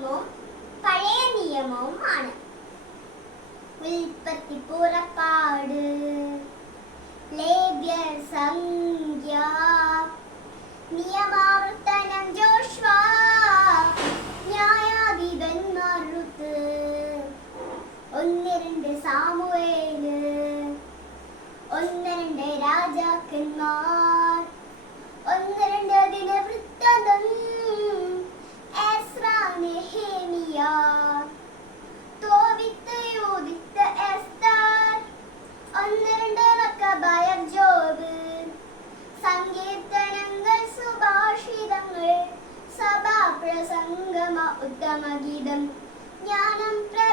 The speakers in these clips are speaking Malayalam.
നിയമവും പഴയ നിയമവും ആണ് ഉൽപ്പത്തി പുറപ്പാട് ലേബ്യ സംഖ്യ നിയമാവർത്തനം ജോഷ്വ ന്യായാധിപന്മാർ റുത്ത് ഒന്ന് രണ്ട് സാമുവേൽ ഒന്ന് രണ്ട് രാജാക്കന്മാർ മക്കബായർ ജോബ് സങ്കീർത്തനങ്ങൾ സുഭാഷിതങ്ങൾ സഭാപ്രസംഗമ ഉത്തമഗീതം. ജ്ഞാനം പ്രഭാഷകനശയ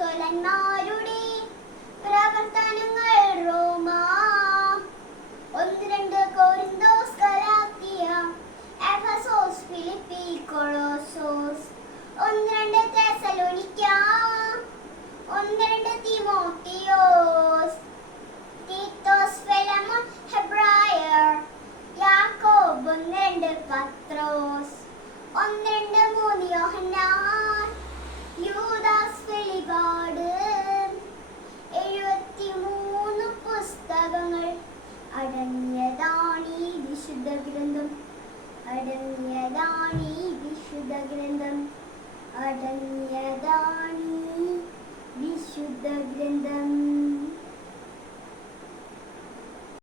അപ്പോസ്തോലന്മാരുടെ പ്രവർത്തനങ്ങൾ റോമ. ഒന്ന് രണ്ട് കോരിന്തോസ് ഗലാത്തിയ എഫസോസ് ഫിലിപ്പി കൊളോസോസ്. ഒന്ന് രണ്ട് തെസലോനിക്ക ഒന്ന് രണ്ട് തിമോത്തിയോസ്. തീത്തോസ് ഫെലമോൻ ഹെബ്രായർ യാക്കോബ് ഒന്ന് രണ്ട് പത്രോസ്. ഒന്ന് രണ്ട് മൂന്ന് യോഹൻ അടങ്ങിയതാണ് വിശുദ്ധ ഗ്രന്ഥം. അടങ്ങിയതാണ് വിശുദ്ധ ഗ്രന്ഥം. അടങ്ങിയ